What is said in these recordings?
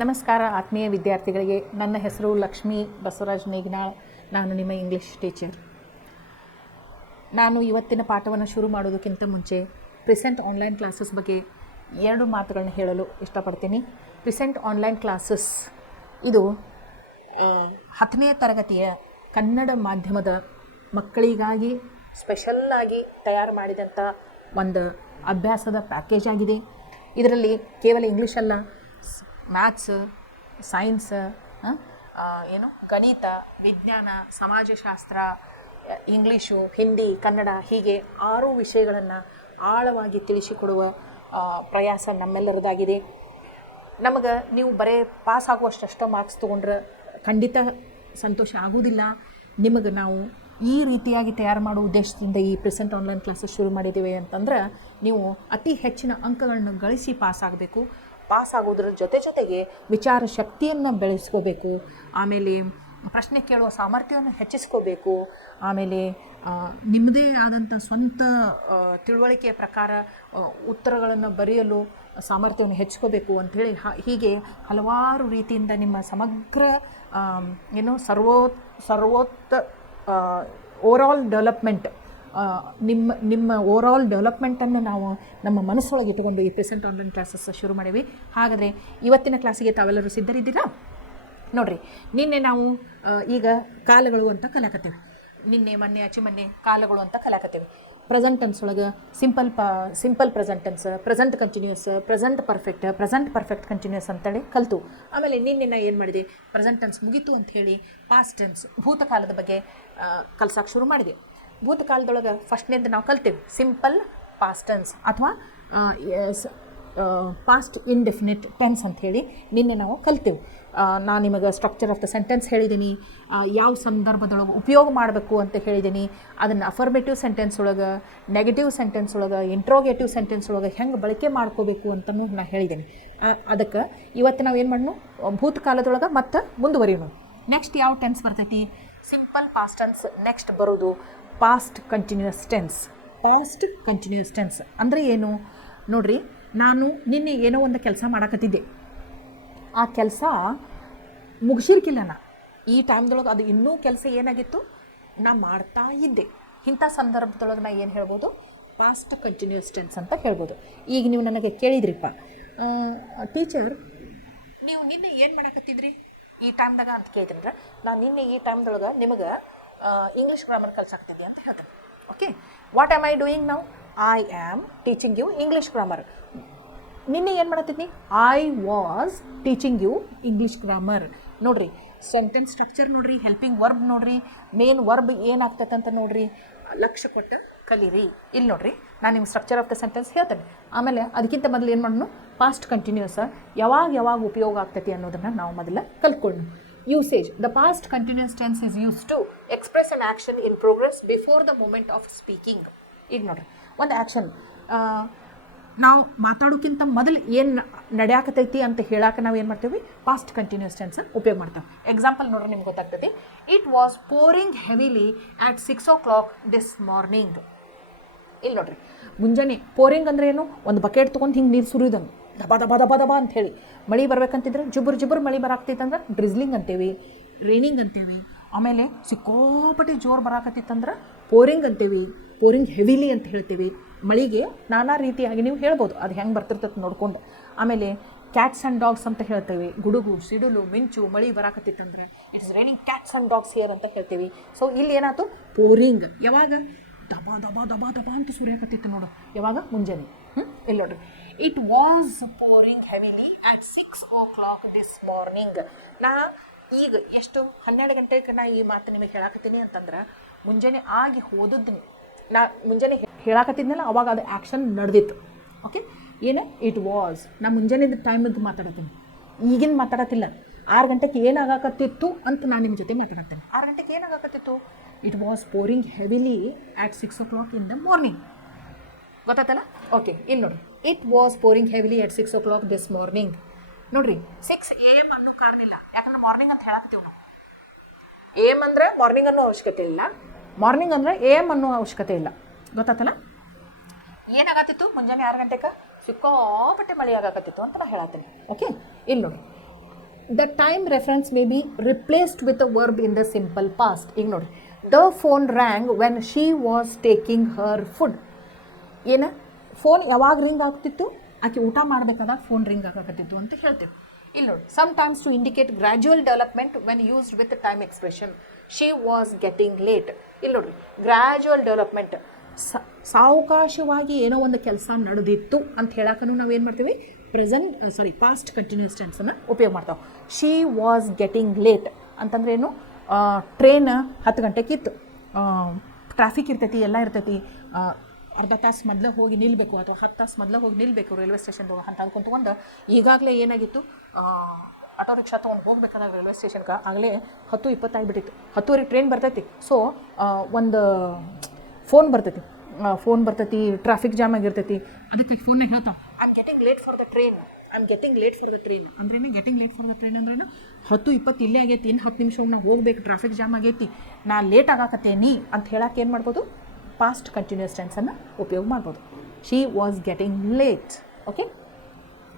ನಮಸ್ಕಾರ ಆತ್ಮೀಯ ವಿದ್ಯಾರ್ಥಿಗಳಿಗೆ. ನನ್ನ ಹೆಸರು ಲಕ್ಷ್ಮೀ ಬಸವರಾಜ್ ನೇಗ್ನಾಳ್. ನಾನು ನಿಮ್ಮ ಇಂಗ್ಲೀಷ್ ಟೀಚರ್. ನಾನು ಇವತ್ತಿನ ಪಾಠವನ್ನು ಶುರು ಮಾಡೋದಕ್ಕಿಂತ ಮುಂಚೆ ಪ್ರೆಸೆಂಟ್ ಆನ್ಲೈನ್ ಕ್ಲಾಸಸ್ ಬಗ್ಗೆ 2 ಮಾತುಗಳನ್ನ ಹೇಳಲು ಇಷ್ಟಪಡ್ತೀನಿ. ಪ್ರೆಸೆಂಟ್ ಆನ್ಲೈನ್ ಕ್ಲಾಸಸ್ ಇದು 10ನೇ ತರಗತಿಯ ಕನ್ನಡ ಮಾಧ್ಯಮದ ಮಕ್ಕಳಿಗಾಗಿ ಸ್ಪೆಷಲ್ಲಾಗಿ ತಯಾರು ಮಾಡಿದಂಥ ಒಂದು ಅಭ್ಯಾಸದ ಪ್ಯಾಕೇಜ್ ಆಗಿದೆ. ಇದರಲ್ಲಿ ಕೇವಲ ಇಂಗ್ಲೀಷ್ ಅಲ್ಲ, ಮ್ಯಾಥ್ಸ್, ಸೈನ್ಸ್, ಗಣಿತ, ವಿಜ್ಞಾನ, ಸಮಾಜಶಾಸ್ತ್ರ, ಇಂಗ್ಲೀಷು, ಹಿಂದಿ, ಕನ್ನಡ ಹೀಗೆ 6 ವಿಷಯಗಳನ್ನು ಆಳವಾಗಿ ತಿಳಿಸಿಕೊಡುವ ಪ್ರಯಾಸ ನಮ್ಮೆಲ್ಲರದಾಗಿದೆ. ನಮಗೆ ನೀವು ಬರೀ ಪಾಸ್ ಆಗುವಷ್ಟೋ ಮಾರ್ಕ್ಸ್ ತೊಗೊಂಡ್ರೆ ಖಂಡಿತ ಸಂತೋಷ ಆಗೋದಿಲ್ಲ. ನಿಮಗೆ ನಾವು ಈ ರೀತಿಯಾಗಿ ತಯಾರು ಮಾಡೋ ಉದ್ದೇಶದಿಂದ ಈ ಪ್ರೆಸೆಂಟ್ ಆನ್ಲೈನ್ ಕ್ಲಾಸಸ್ ಶುರು ಮಾಡಿದ್ದೀವಿ ಅಂತಂದ್ರೆ, ನೀವು ಅತಿ ಹೆಚ್ಚಿನ ಅಂಕಗಳನ್ನು ಗಳಿಸಿ ಪಾಸ್ ಆಗಬೇಕು. ಪಾಸ್ ಆಗೋದ್ರ ಜೊತೆಗೆ ವಿಚಾರ ಶಕ್ತಿಯನ್ನು ಬೆಳೆಸ್ಕೋಬೇಕು. ಆಮೇಲೆ ಪ್ರಶ್ನೆ ಕೇಳುವ ಸಾಮರ್ಥ್ಯವನ್ನು ಹೆಚ್ಚಿಸ್ಕೋಬೇಕು. ಆಮೇಲೆ ನಿಮ್ಮದೇ ಆದಂಥ ಸ್ವಂತ ತಿಳುವಳಿಕೆಯ ಪ್ರಕಾರ ಉತ್ತರಗಳನ್ನು ಬರೆಯಲು ಸಾಮರ್ಥ್ಯವನ್ನು ಹೆಚ್ಚಿಸ್ಕೋಬೇಕು ಅಂಥೇಳಿ ಹೀಗೆ ಹಲವಾರು ರೀತಿಯಿಂದ ನಿಮ್ಮ ಸಮಗ್ರ ಓವರಾಲ್ ಡೆವಲಪ್ಮೆಂಟ್, ನಿಮ್ಮ ಓವರಾಲ್ ಡೆವಲಪ್ಮೆಂಟನ್ನು ನಾವು ನಮ್ಮ ಮನಸ್ಸೊಳಗೆ ಇಟ್ಟುಕೊಂಡು ಈ ಪ್ರೆಸೆಂಟ್ ಆನ್ಲೈನ್ ಕ್ಲಾಸಸ್ ಶುರು ಮಾಡೀವಿ. ಹಾಗಾದರೆ ಇವತ್ತಿನ ಕ್ಲಾಸಿಗೆ ತಾವೆಲ್ಲರೂ ಸಿದ್ಧರಿದ್ದೀರಾ? ನೋಡಿರಿ, ನಿನ್ನೆ ನಾವು ಈಗ ಕಾಲಗಳು ಅಂತ ಕಲಿಯಾಕತ್ತೇವೆ. ನಿನ್ನೆ ಮೊನ್ನೆ ಮೊನ್ನೆ ಕಾಲಗಳು ಅಂತ ಕಲಿಯಾಕತ್ತೇವೆ. ಪ್ರೆಸೆಂಟ್ ಟೆನ್ಸ್ ಒಳಗೆ simple present tense, present continuous, present perfect continuous ಅಂತೇಳಿ ಕಲಿತು. ಆಮೇಲೆ ನಿನ್ನೆ ನಾ ಏನು ಮಾಡಿದೆ, ಪ್ರೆಸೆಂಟ್ ಟೆನ್ಸ್ ಮುಗೀತು ಅಂಥೇಳಿ ಪಾಸ್ಟ್ ಟೆನ್ಸ್ ಭೂತಕಾಲದ ಬಗ್ಗೆ ಕಲ್ಸಕ್ಕೆ ಶುರು ಮಾಡಿದೆ. ಭೂತಕಾಲದೊಳಗೆ ಫಸ್ಟ್ನೇದು ನಾವು ಕಲ್ತೇವೆ ಸಿಂಪಲ್ ಪಾಸ್ಟ್ ಟೆನ್ಸ್ ಅಥವಾ ಪಾಸ್ಟ್ ಇಂಡೆಫಿನಿಟ್ ಟೆನ್ಸ್ ಅಂಥೇಳಿ ನಿನ್ನೆ ನಾವು ಕಲ್ತೇವೆ. ನಾನು ನಿಮಗೆ ಸ್ಟ್ರಕ್ಚರ್ ಆಫ್ ದ ಸೆಂಟೆನ್ಸ್ ಹೇಳಿದ್ದೀನಿ, ಯಾವ ಸಂದರ್ಭದೊಳಗೆ ಉಪಯೋಗ ಮಾಡಬೇಕು ಅಂತ ಹೇಳಿದ್ದೀನಿ. ಅದನ್ನು ಅಫರ್ಮೇಟಿವ್ ಸೆಂಟೆನ್ಸ್ ಒಳಗೆ, ನೆಗೆಟಿವ್ ಸೆಂಟೆನ್ಸ್ ಒಳಗೆ, ಇಂಟ್ರೋಗೇಟಿವ್ ಸೆಂಟೆನ್ಸ್ ಒಳಗೆ ಹೆಂಗೆ ಬಳಕೆ ಮಾಡ್ಕೋಬೇಕು ಅಂತಲೂ ನಾನು ಹೇಳಿದ್ದೀನಿ. ಅದಕ್ಕೆ ಇವತ್ತು ನಾವು ಏನು ಮಾಡೋಣ, ಭೂತಕಾಲದೊಳಗೆ ಮತ್ತೆ ಮುಂದುವರಿಯೋಣ. ನೆಕ್ಸ್ಟ್ ಯಾವ ಟೆನ್ಸ್ ಬರ್ತೈತಿ? Simple past tense. ನೆಕ್ಸ್ಟ್ ಬರೋದು ಪಾಸ್ಟ್ ಕಂಟಿನ್ಯೂಸ್ ಟೆನ್ಸ್. ಅಂದರೆ ಏನು ನೋಡಿರಿ, ನಾನು ನಿನ್ನೆ ಏನೋ ಒಂದು ಕೆಲಸ ಮಾಡಕತ್ತಿದ್ದೆ. ಆ ಕೆಲಸ ಮುಗಿಸಿರ್ಕಿಲ್ಲ. ಈ ಟೈಮ್ದೊಳಗೆ ಅದು ಇನ್ನೂ ಕೆಲಸ ಏನಾಗಿತ್ತು, ನಾ ಮಾಡ್ತಾ ಇದ್ದೆ. ಇಂಥ ಸಂದರ್ಭದೊಳಗೆ ನಾ ಏನು ಹೇಳ್ಬೋದು, ಪಾಸ್ಟ್ ಕಂಟಿನ್ಯೂಸ್ ಟೆನ್ಸ್ ಅಂತ ಹೇಳ್ಬೋದು. ಈಗ ನೀವು ನನಗೆ ಕೇಳಿದ್ರಿಪ್ಪ, ಟೀಚರ್ ನೀವು ನಿನ್ನೆ ಏನು ಮಾಡಕತ್ತಿದ್ರಿ ಈ ಟೈಮ್ದಾಗ ಅಂತ ಕೇಳಿದ್ರಂದ್ರೆ, ನಾನು ನಿನ್ನೆ ಈ ಟೈಮ್ದೊಳಗೆ ನಿಮಗೆ ಇಂಗ್ಲೀಷ್ ಗ್ರಾಮರ್ ಕಲ್ಸಾಕ್ತಿದ್ದೆ ಅಂತ ಹೇಳ್ತೇನೆ. Okay, what am I doing now? I am teaching you English grammar. ನಿನ್ನೆ ಏನು ಮಾಡತ್ತಿದ್ನಿ? I was teaching you English grammar. ನೋಡಿರಿ, ಸೆಂಟೆನ್ಸ್ ಸ್ಟ್ರಕ್ಚರ್ ನೋಡಿರಿ, ಹೆಲ್ಪಿಂಗ್ ವರ್ಬ್ ನೋಡಿರಿ, ಮೇನ್ ವರ್ಬ್ ಏನಾಗ್ತೈತೆ ಅಂತ ನೋಡಿರಿ, ಲಕ್ಷ್ಯ ಕೊಟ್ಟು ಕಲೀರಿ. ಇಲ್ಲಿ ನೋಡಿರಿ, ನಾನು ನಿಮ್ಗೆ ಸ್ಟ್ರಕ್ಚರ್ ಆಫ್ ದ ಸೆಂಟೆನ್ಸ್ ಹೇಳ್ತೇನೆ. ಆಮೇಲೆ ಅದಕ್ಕಿಂತ ಮೊದಲು ಏನು ಮಾಡೋಣ, ಪಾಸ್ಟ್ ಕಂಟಿನ್ಯೂಸ್ ಯಾವಾಗ ಉಪಯೋಗ ಆಗ್ತೈತಿ ಅನ್ನೋದನ್ನು ನಾವು ಮೊದಲು ಕಲ್ತ್ಕೊಳ್ಳೋಣ. Usage: the past continuous tense is used to express an action in progress before the moment of speaking. ಈಗ ನೋಡ್ರಿ, ಒಂದು ಆ್ಯಕ್ಷನ್ ನಾವು ಮಾತಾಡೋಕ್ಕಿಂತ ಮೊದಲು ಏನು ನಡೆಯಾಕತೈತಿ ಅಂತ ಹೇಳಕ್ಕೆ ನಾವು ಏನು ಮಾಡ್ತೀವಿ, ಪಾಸ್ಟ್ ಕಂಟಿನ್ಯೂಸ್ ಟೆನ್ಸ್ ಉಪಯೋಗ ಮಾಡ್ತೇವೆ. ಎಕ್ಸಾಂಪಲ್ ನೋಡ್ರಿ, ನಿಮ್ಗೆ ಗೊತ್ತಾಗ್ತೈತಿ. It was pouring heavily at 6 o'clock this morning. ಇಲ್ಲಿ ನೋಡ್ರಿ, ಮುಂಜಾನೆ ಪೋರಿಂಗ್ ಅಂದರೆ ಏನು, ಒಂದು ಬಕೆಟ್ ತೊಗೊಂಡು ಹಿಂಗೆ ನೀರು ಸುರಿಯೋದಂಗೆ ದಬ ಅಂತ ಹೇಳಿ. ಮಳೆ ಬರ್ಬೇಕಂತಿದ್ರೆ ಜುಬುರ್ ಮಳೆ ಬರಾಕತ್ತಿತ್ತಂದ್ರೆ ಡ್ರಿಸ್ಲಿಂಗ್ ಅಂತೇವಿ, ರೇನಿಂಗ್ ಅಂತೇವಿ. ಆಮೇಲೆ ಸಿಕ್ಕಾಪಟ್ಟಿ ಜೋರು ಬರಾಕತ್ತಿತ್ತಂದ್ರೆ ಪೋರಿಂಗ್ ಅಂತೇವಿ, ಪೋರಿಂಗ್ ಹೆವಿಲಿ ಅಂತ ಹೇಳ್ತೇವೆ. ಮಳೆಗೆ ನಾನಾ ರೀತಿಯಾಗಿ ನೀವು ಹೇಳ್ಬೋದು, ಅದು ಹೆಂಗೆ ಬರ್ತಿರ್ತದೆ ನೋಡ್ಕೊಂಡು. ಆಮೇಲೆ ಕ್ಯಾಟ್ಸ್ ಆ್ಯಂಡ್ ಡಾಗ್ಸ್ ಅಂತ ಹೇಳ್ತೇವೆ. ಗುಡುಗು, ಸಿಡಿಲು, ಮಿಂಚು, ಮಳೆ ಬರಾಕತ್ತಿತ್ತಂದ್ರೆ it is raining cats and dogs here ಅಂತ ಹೇಳ್ತೀವಿ. ಸೊ ಇಲ್ಲಿ ಏನಾಯ್ತು, ಪೋರಿಂಗ್ ಯಾವಾಗ ದಬ ಅಂತ ಸುರಿಯಾಕತ್ತಿತ್ತು ನೋಡು, ಯಾವಾಗ ಮುಂಜಾನೆ. ಇಲ್ಲಿ ನೋಡ್ರಿ, it was pouring heavily at 6 o'clock this morning. ನಾ ಈಗ ಎಷ್ಟು 12 ಗಂಟೆಗೆ ನಾ ಈ ಮಾತು ನಿಮಗೆ ಹೇಳಾಕತ್ತೀನಿ ಅಂತಂದ್ರೆ, ಮುಂಜಾನೆ ಆಗಿ ಹೋದದ್ದು ನಾ ಮುಂಜಾನೆ ಹೇಳಾಕತ್ತಿದ್ನಲ್ಲ, ಅವಾಗ ಅದು ಆ್ಯಕ್ಷನ್ ನಡೆದಿತ್ತು. ಓಕೆ, ಏನೇ ಇಟ್ ವಾಸ್, ನಾ ಮುಂಜಾನೆ ಟೈಮದ್ದು ಮಾತಾಡತ್ತೀನಿ, ಈಗಿನ ಮಾತಾಡತ್ತಿಲ್ಲ. 6 ಗಂಟೆಗೆ ಏನಾಗಕತ್ತಿತ್ತು ಅಂತ ನಾನು ನಿಮ್ಮ ಜೊತೆ ಮಾತಾಡ್ತೇನೆ. 6 ಗಂಟೆಗೆ ಏನಾಗಕತ್ತಿತ್ತು, it was pouring heavily at 6 o'clock in the morning. ಗೊತ್ತಾಯ್ತಲ್ಲ? ಓಕೆ, ಇಲ್ಲಿ ನೋಡಿರಿ, it was pouring heavily at 6 o'clock this morning. ನೋಡಿರಿ, 6 AM ಅನ್ನೋ ಕಾರಣ ಇಲ್ಲ, ಯಾಕಂದ್ರೆ ಮಾರ್ನಿಂಗ್ ಅಂತ ಹೇಳಾಕತ್ತೀವಿ ನಾವು. AM ಅಂದರೆ ಮಾರ್ನಿಂಗ್ ಅನ್ನೋ ಅವಶ್ಯಕತೆ ಇಲ್ಲ, ಮಾರ್ನಿಂಗ್ ಅಂದರೆ AM ಅನ್ನೋ ಅವಶ್ಯಕತೆ ಇಲ್ಲ. ಗೊತ್ತಾಯ್ತಲ್ಲ? ಏನಾಗತ್ತಿತ್ತು ಮುಂಜಾನೆ 6 ಗಂಟೆಗೆ, ಸಿಕ್ಕಾಪಟ್ಟೆ ಮಳೆ ಆಗಾಕತ್ತಿತ್ತು ಅಂತ ನಾನು ಹೇಳತ್ತೀನಿ. ಓಕೆ, ಇಲ್ಲಿ ನೋಡಿ, the time reference may be replaced with a verb in the simple past. ಈಗ ನೋಡಿ, the phone ರ್ಯಾಂಗ್ when she was taking Har food. ಏನು ಫೋನ್ ಯಾವಾಗ ರಿಂಗ್ ಆಗ್ತಿತ್ತು? ಆಕೆ ಊಟ ಮಾಡಬೇಕಾದಾಗ ಫೋನ್ ರಿಂಗ್ ಆಗಕತ್ತಿತ್ತು ಅಂತ ಹೇಳ್ತೀವಿ. ಇಲ್ಲಿ ನೋಡಿ, some times to indicate gradual development when used with time expression. She was getting late. ಇಲ್ಲಿ ನೋಡ್ರಿ, ಗ್ರ್ಯಾಜುವಲ್ ಡೆವಲಪ್ಮೆಂಟ್, ಸಾವಕಾಶವಾಗಿ ಏನೋ ಒಂದು ಕೆಲಸ ನಡೆದಿತ್ತು ಅಂತ ಹೇಳಕ್ಕೂ ನಾವೇನು ಮಾಡ್ತೀವಿ? ಪಾಸ್ಟ್ ಕಂಟಿನ್ಯೂಸ್ ಟೆನ್ಸನ್ನು ಉಪಯೋಗ ಮಾಡ್ತಾವೆ. ಶಿ ವಾಸ್ ಗೆಟಿಂಗ್ ಲೇಟ್ ಅಂತಂದ್ರೆ ಏನು? ಟ್ರೈನ್ 10 ಗಂಟೆಗಿತ್ತು, ಟ್ರಾಫಿಕ್ ಇರ್ತೈತಿ, ಎಲ್ಲ ಇರ್ತೈತಿ, ಅರ್ಧ ತಾಸು ಮೊದಲು ಹೋಗಿ ನಿಲ್ಲಬೇಕು ಅಥವಾ 10 ತಾಸು ಮೊದಲು ಹೋಗಿ ನಿಲ್ಲಬೇಕು ರೈಲ್ವೆ ಸ್ಟೇಷನ್ಗೆ ಅಂತ ಅಂದ್ಕೊಂತ ಈಗಾಗಲೇ ಏನಾಗಿತ್ತು, ಆಟೋ ರಿಕ್ಷಾ ತೊಗೊಂಡು ಹೋಗ್ಬೇಕಾದಾಗ ರೈಲ್ವೆ ಸ್ಟೇಷನ್ಗೆ ಆಗಲೇ 10:20 ಆಗಿಬಿಟ್ಟಿತ್ತು. 10:30 ಟ್ರೈನ್ ಬರ್ತೈತಿ. ಸೊ ಒಂದು ಫೋನ್ ಬರ್ತೈತಿ, ಟ್ರಾಫಿಕ್ ಜಾಮ್ ಆಗಿರ್ತೈತಿ. ಅದಕ್ಕೆ ಫೋನ್ನಾಗ ಹೇಳ್ತಾವೆ, I am getting late for the train. ಅಂದ್ರೇನು getting late for the train ಅಂದ್ರೇನು? 10:20 ಇಲ್ಲೇ ಆಗೈತಿ, ಇನ್ನು 10 ನಿಮಿಷ ನಾವು ಹೋಗ್ಬೇಕು, ಟ್ರಾಫಿಕ್ ಜಾಮ್ ಆಗೈತಿ, ನಾ ಲೇಟ್ ಆಗಾಕತ್ತೇನಿ ಅಂತ ಹೇಳಕ್ಕೆ ಏನು ಮಾಡ್ಬೋದು? ಪಾಸ್ಟ್ ಕಂಟಿನ್ಯೂಸ್ ಟೆನ್ಸನ್ನು ಉಪಯೋಗ ಮಾಡ್ಬೋದು. She was getting late. Okay,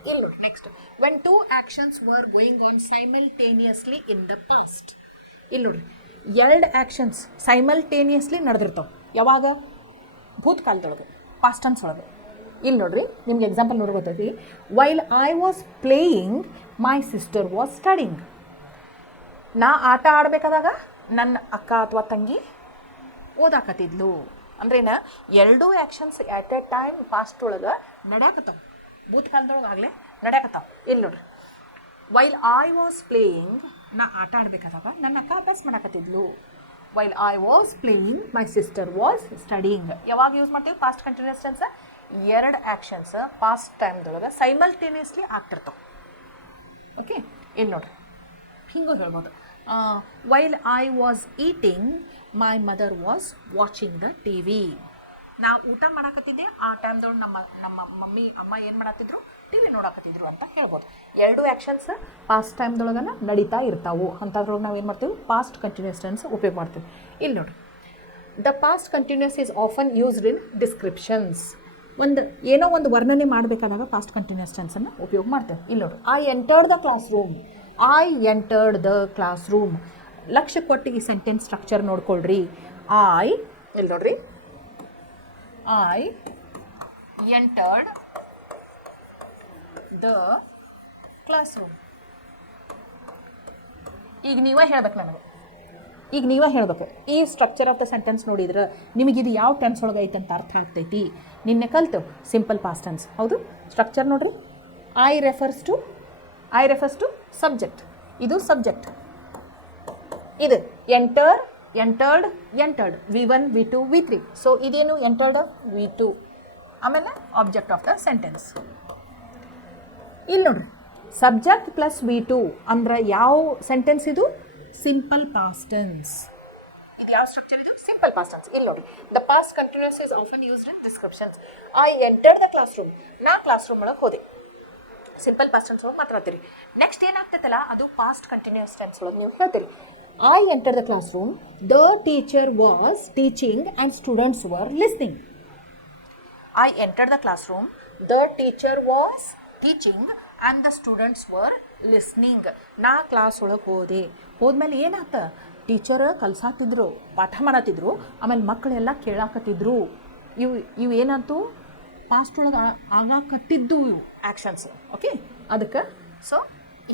ಇಲ್ಲಿ ನೋಡಿ next, when 2 actions were going on simultaneously in the past. ಇಲ್ಲಿ ನೋಡ್ರಿ, 2 ಆ್ಯಕ್ಷನ್ಸ್ ಸೈಮಲ್ಟೇನಿಯಸ್ಲಿ ನಡೆದಿರ್ತಾವೆ. ಯಾವಾಗ? ಭೂತಕಾಲದೊಳಗೆ, ಪಾಸ್ಟ್ ಟೆನ್ಸ್ ಒಳಗೆ. ಇಲ್ಲಿ ನೋಡ್ರಿ, ನಿಮ್ಗೆ ಎಕ್ಸಾಂಪಲ್ ನೋಡಿ ಗೊತ್ತೈತಿ. While I was playing my sister was studying. ನಾ ಆಟ ಆಡಬೇಕಾದಾಗ ನನ್ನ ಅಕ್ಕ ಅಥವಾ ತಂಗಿ ಓದಾಕತ್ತಿದ್ಲು. ಅಂದ್ರೇನ 2 actions at a time past ಒಳಗೆ ನಡ್ಯಾಕತ್ತಾವ, ಭೂತಕಾಲದೊಳಗೆ ಆಗಲೇ ನಡ್ಯಾಕತ್ತಾವ. ಇಲ್ಲಿ ನೋಡ್ರಿ, ವೈಲ್ ಐ ವಾಸ್ ಪ್ಲೇಯಿಂಗ್, ನಾ ಆಟ ಆಡಬೇಕಾದಾಗ ನನ್ನ ಅಕ್ಕ ಅಭ್ಯಾಸ ಮಾಡಾಕತ್ತಿದ್ಲು. While I was playing my sister was studying. ಯಾವಾಗ ಯೂಸ್ ಮಾಡ್ತೀವಿ? Past continuous tense. 2 actions past ಟೈಮ್ದೊಳಗೆ ಸೈಮಲ್ಟೇನಿಯಸ್ಲಿ ಆಗ್ತಿರ್ತಾವೆ. ಓಕೆ, ಇಲ್ಲಿ ನೋಡ್ರಿ, ಹಿಂಗೂ ಹೇಳ್ಬೋದು. While I was eating my mother was watching the TV. ನಾ ಊಟ ಮಾಡಾಕತ್ತಿದ್ದೆ, ಆ ಟೈಮ್ದೊಳಗೆ ನಮ್ಮ ಅಮ್ಮ ಏನು ಮಾಡತ್ತಿದ್ರು? TV ನೋಡಾಕತ್ತಿದ್ರು ಅಂತ ಹೇಳ್ಬೋದು. 2 ಆ್ಯಕ್ಷನ್ಸ್ ಪಾಸ್ಟ್ ಟೈಮ್ದೊಳಗನ ನಡೀತಾ ಇರ್ತಾವೆ. ಅಂಥದ್ರೊಳಗೆ ನಾವು ಏನು ಮಾಡ್ತೀವಿ? ಪಾಸ್ಟ್ ಕಂಟಿನ್ಯೂಸ್ ಟೆನ್ಸ್ ಉಪಯೋಗ ಮಾಡ್ತೀವಿ. ಇಲ್ಲಿ ನೋಡ್ರಿ, the past continuous is often used in descriptions. ಏನೋ ಒಂದು ವರ್ಣನೆ ಮಾಡಬೇಕಾದಾಗ ಪಾಸ್ಟ್ ಕಂಟಿನ್ಯೂಸ್ ಟೆನ್ಸನ್ನು ಉಪಯೋಗ ಮಾಡ್ತೇವೆ. ಇಲ್ಲಿ ನೋಡ್ರಿ, I entered the class room. ಲಕ್ಷ್ಯ ಕೊಟ್ಟು ಈ ಸೆಂಟೆನ್ಸ್ ಸ್ಟ್ರಕ್ಚರ್ ನೋಡ್ಕೊಳ್ರಿ. ಇಲ್ಲಿ ನೋಡ್ರಿ, I entered the classroom. ಈಗ ನೀವೇ ಹೇಳ್ಬೇಕು ಈ ಸ್ಟ್ರಕ್ಚರ್ ಆಫ್ ದ ಸೆಂಟೆನ್ಸ್ ನೋಡಿದ್ರೆ ನಿಮಗಿದು ಯಾವ ಟೆನ್ಸ್ ಒಳಗೆ ಐತೆ ಅಂತ ಅರ್ಥ ಆಗ್ತೈತಿ. ನಿನ್ನೆ ಕಲ್ತು ಸಿಂಪಲ್ ಪಾಸ್ಟ್ ಟೆನ್ಸ್. ಹೌದು, ಸ್ಟ್ರಕ್ಚರ್ ನೋಡ್ರಿ. I refers to subject. ಇದು ಸಬ್ಜೆಕ್ಟ್. ಇದು entered V1 V2 V3. So ಇದೇನು? Entered V2. ಆಮೇಲೆ ಆಬ್ಜೆಕ್ಟ್ ಆಫ್ ದ ಸೆಂಟೆನ್ಸ್. ಇಲ್ಲಿ ನೋಡ್ರಿ, ಸಬ್ಜೆಕ್ಟ್ ಪ್ಲಸ್ V2 ಅಂದ್ರೆ ಯಾವ ಸೆಂಟೆನ್ಸ್ ಇದು? Simple past tense. ಇದು ಯಾವ ಸ್ಟ್ರಕ್ಚರ್ ಇದು? Simple past tense. ಇಲ್ಲಿ ನೋಡಿ, the past continuous is often used in descriptions. I entered the classroom. ನಾ ಕ್ಲಾಸ್ ರೂಮ್ ಒಳಗೆ ಹೋದೆ. ಸಿಂಪಲ್ ಪಾಸ್ಟ್ ಟೆನ್ಸ್ ಒಳಗೆ ಮಾತಾಡ್ತೀರಿ. ನೆಕ್ಸ್ಟ್ ಏನಾಗ್ತೈತಲ್ಲ ಅದು ಪಾಸ್ಟ್ ಕಂಟಿನ್ಯೂಸ್ ಟೆನ್ಸ್ ಒಳಗೆ ನೀವು ಹೇಳ್ತೀರಿ. I enter the class room, the teacher was teaching and students var listening. I enter the class room, the teacher was teaching and the students var listening. ನಾ class ಒಳಗೆ ಹೋದ್ಮೇಲೆ ಏನಾಯ್ತ? Teacher ಕಲ್ಸಾತಿದ್ರು, ಪಾಠ ಮಾಡತ್ತಿದ್ರು, ಆಮೇಲೆ ಮಕ್ಕಳೆಲ್ಲ ಕೇಳಾಕತ್ತಿದ್ರು. ಇವು ಏನಾಯ್ತು? ಪಾಸ್ಟ್ ಒಳಗೆ ಆಗಾಕತ್ತಿದ್ದು ಇವು ಆ್ಯಕ್ಷನ್ಸ್. ಓಕೆ, ಅದಕ್ಕೆ ಸೊ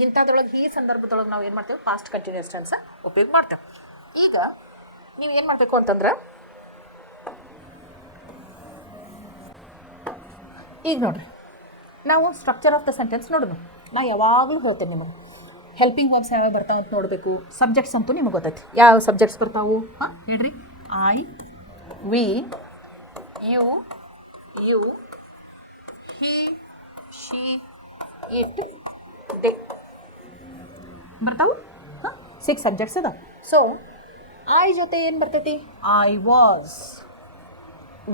ಇಂಥದ್ರೊಳಗೆ ಈ ಸಂದರ್ಭದೊಳಗೆ ನಾವು ಏನು ಮಾಡ್ತೇವೆ? ಪಾಸ್ಟ್ ಕಂಟಿನ್ಯೂಸ್ ಟೆನ್ಸ್ ಉಪಯೋಗ ಮಾಡ್ತೇವೆ. ಈಗ ನೀವು ಏನು ಮಾಡಬೇಕು ಅಂತಂದ್ರೆ, ಈಗ ನೋಡ್ರಿ, ನಾವು ಸ್ಟ್ರಕ್ಚರ್ ಆಫ್ ದ ಸೆಂಟೆನ್ಸ್ ನೋಡೋಣ. ನಾ ಯಾವಾಗಲೂ ಹೇಳ್ತೇನೆ ನಿಮಗೆ, ಹೆಲ್ಪಿಂಗ್ ವರ್ಬ್ಸ್ ಯಾವ್ಯಾವ ಬರ್ತಾವೆ ಅಂತ ನೋಡಬೇಕು. ಸಬ್ಜೆಕ್ಟ್ಸ್ ಅಂತೂ ನಿಮಗೆ ಗೊತ್ತೈತಿ. ಯಾವ ಸಬ್ಜೆಕ್ಟ್ಸ್ ಬರ್ತಾವು? ಹೇಳ್ರಿ. I, we, you, he, she, it, they ಬರ್ತಾವು. 6 ಸಬ್ಜೆಕ್ಟ್ಸ್ ಅದ. ಸೊ ಐ ಜೊತೆ ಏನು ಬರ್ತೈತಿ? I was,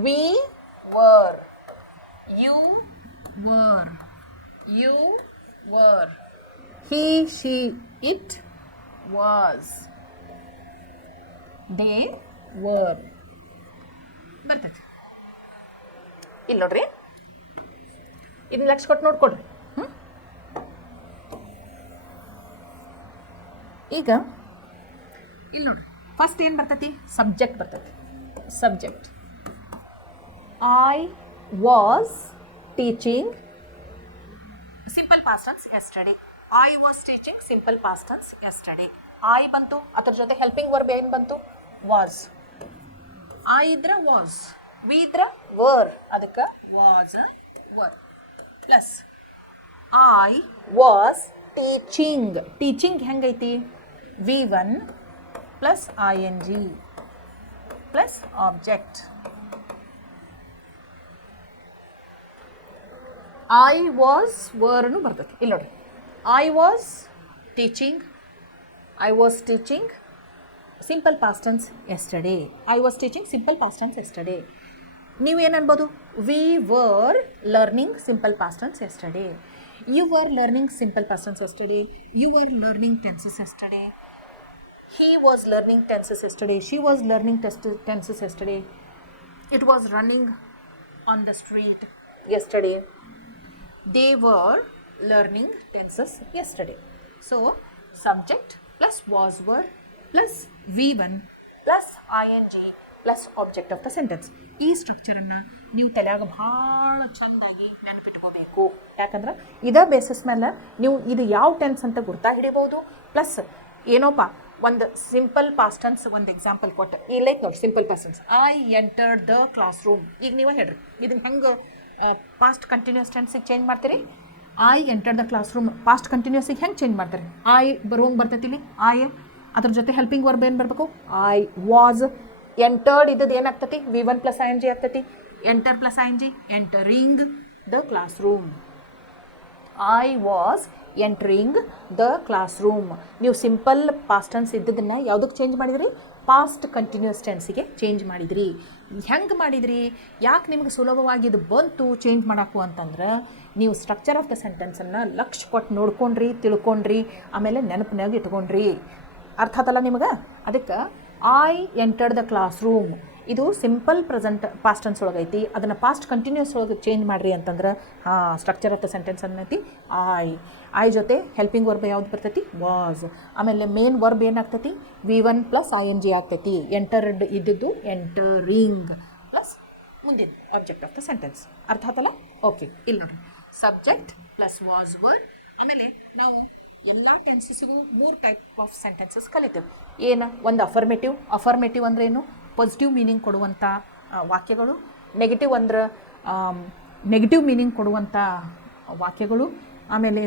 we were, you were, he, she, it was, they were ಬರ್ತೈತಿ. ಇಲ್ಲಿ ನೋಡ್ರಿ, ಇದನ್ನ ಲಕ್ಷ ಕೊಟ್ಟು ನೋಡ್ಕೊಡ್ರಿ. ಈಗ ಇಲ್ಲಿ ನೋಡ್ರಿ, ಫಸ್ಟ್ ಏನು ಬರ್ತೈತಿ? ಸಬ್ಜೆಕ್ಟ್ ಬರ್ತೈತಿ. Subject. I was teaching simple past tense yesterday. I was teaching simple past tense yesterday. I ಬಂತು, ಅದ್ರ ಜೊತೆ ಹೆಲ್ಪಿಂಗ್ ವರ್ಬ್ ಏನು ಬಂತು? ವಾಸ್. ಐ ಇದ್ರೆ ವಾಸ್, ವಿ ಇದ್ರೆ ವರ್, ಅದಕ್ಕೆ was were. Plus I was teaching. Teaching ಹೆಂಗೈತಿ? V1 plus ING plus object. I was ವರ್ನು ಬರ್ತೈತಿ. ಇಲ್ಲಿ ನೋಡ್ರಿ, I was teaching simple past tense yesterday. I was teaching simple past tense yesterday. ನೀವೇನು ಅನ್ಬೋದು? We were learning simple past tense yesterday. You were learning simple past tense yesterday. You were learning tenses yesterday. He was learning tenses yesterday. She was learning tenses yesterday. It was running on the street yesterday. They were learning tenses yesterday. So, subject plus was were plus V1 plus ING plus object of the sentence. ಈ ಸ್ಟ್ರಕ್ಚರನ್ನು ನೀವು ತಲೆಯಾಗ ಭಾಳ ಚೆಂದಾಗಿ ನೆನಪಿಟ್ಕೋಬೇಕು. ಯಾಕಂದ್ರೆ ಇದೇ basis ಮೇಲೆ ನೀವು ಇದು ಯಾವ ಟೆನ್ಸ್ ಅಂತ ಗುರ್ತಾ ಹಿಡಿಬೋದು. ಪ್ಲಸ್ ಏನೋಪ್ಪ ಒಂದು ಸಿಂಪಲ್ ಪಾಸ್ಟ್ ಟೆನ್ಸ್ ಒಂದು ಎಕ್ಸಾಂಪಲ್ ಕೊಟ್ಟು ಇಲ್ಲೈತೆ ನೋಡಿ. Simple past tense, I entered the classroom. ಈಗ ನೀವು ಹೇಳ್ರಿ ಇದನ್ನು ಹೆಂಗೆ ಪಾಸ್ಟ್ ಕಂಟಿನ್ಯೂಸ್ ಟೆನ್ಸಿಗೆ ಚೇಂಜ್ ಮಾಡ್ತೀರಿ? I entered the classroom past ಕಂಟಿನ್ಯೂಸಿಗೆ ಹೆಂಗೆ ಚೇಂಜ್ ಮಾಡ್ತಾರೆ? ಐ ಬರುವಂಗೆ ಬರ್ತೈತಿ ಇಲ್ಲಿ. ಐ ಅದ್ರ ಜೊತೆ ಹೆಲ್ಪಿಂಗ್ ವರ್ಬ್ ಏನು ಬರಬೇಕು? I was. ಎಂಟರ್ಡ್ ಇದ್ದದ್ದು ಏನಾಗ್ತತಿ? V1 ಪ್ಲಸ್ ING ಆಗ್ತತಿ. Enter plus ING, entering the class room. I was entering the class room. ನೀವು ಸಿಂಪಲ್ ಪಾಸ್ಟ್ ಟೆನ್ಸ್ ಇದ್ದದನ್ನು ಯಾವುದಕ್ಕೆ ಚೇಂಜ್ ಮಾಡಿದ್ರಿ? ಪಾಸ್ಟ್ ಕಂಟಿನ್ಯೂಸ್ ಟೆನ್ಸಿಗೆ ಚೇಂಜ್ ಮಾಡಿದ್ರಿ. ಹೆಂಗೆ ಮಾಡಿದ್ರಿ? ಯಾಕೆ ನಿಮ್ಗೆ ಸುಲಭವಾಗಿ ಇದು ಬಂತು ಚೇಂಜ್ ಮಾಡೋಕು ಅಂತಂದ್ರೆ ನೀವು ಸ್ಟ್ರಕ್ಚರ್ ಆಫ್ ದ ಸೆಂಟೆನ್ಸನ್ನು ಲಕ್ಷ್ಯ ಕೊಟ್ಟು ನೋಡ್ಕೊಂಡ್ರಿ, ತಿಳ್ಕೊಂಡ್ರಿ, ಆಮೇಲೆ ನೆನಪಿನಾಗ ಇಟ್ಕೊಂಡ್ರಿ. ಅರ್ಥ ಆತಲ್ಲ ನಿಮಗೆ? ಅದಕ್ಕೆ I entered the classroom ಇದು ಸಿಂಪಲ್ ಪ್ರೆಸೆಂಟ್ ಪಾಸ್ಟ್ ಟೆನ್ಸ್ ಒಳಗೈತಿ. ಅದನ್ನು ಪಾಸ್ಟ್ ಕಂಟಿನ್ಯೂಸ್ ಒಳಗೆ ಚೇಂಜ್ ಮಾಡಿರಿ ಅಂತಂದ್ರೆ ಸ್ಟ್ರಕ್ಚರ್ ಆಫ್ ದ ಸೆಂಟೆನ್ಸ್ ಅನ್ನೈತಿ ಐ ಜೊತೆ ಹೆಲ್ಪಿಂಗ್ ವರ್ಬ್ ಯಾವ್ದು ಬರ್ತೈತಿ? ವಾಸ್. ಆಮೇಲೆ ಮೇನ್ ವರ್ಬ್ ಏನಾಗ್ತೈತಿ? V1 ಪ್ಲಸ್ ING ಆಗ್ತೈತಿ. ಎಂಟರ್ಡ್ ಇದ್ದಿದ್ದು ಎಂಟರಿಂಗ್ ಪ್ಲಸ್ ಮುಂದಿನ ಆಬ್ಜೆಕ್ಟ್ ಆಫ್ ದ ಸೆಂಟೆನ್ಸ್. ಅರ್ಥ ಆತಲ್ಲ? ಓಕೆ. ಇಲ್ಲ ಸಬ್ಜೆಕ್ಟ್ ಪ್ಲಸ್ ವಾಸ್ ವರ್ಡ್. ಆಮೇಲೆ ನಾವು ಎಲ್ಲ ಟೆನ್ಸಸ್ಸಿಗೂ 3 ಟೈಪ್ ಆಫ್ ಸೆಂಟೆನ್ಸಸ್ ಕಲಿತೇವೆ. ಏನು? ಒಂದು ಅಫರ್ಮೇಟಿವ್ ಅಂದ್ರೆ ಏನು? ಪಾಸಿಟಿವ್ ಮೀನಿಂಗ್ ಕೊಡುವಂಥ ವಾಕ್ಯಗಳು. ನೆಗೆಟಿವ್ ಅಂದ್ರೆ ನೆಗೆಟಿವ್ ಮೀನಿಂಗ್ ಕೊಡುವಂಥ ವಾಕ್ಯಗಳು. ಆಮೇಲೆ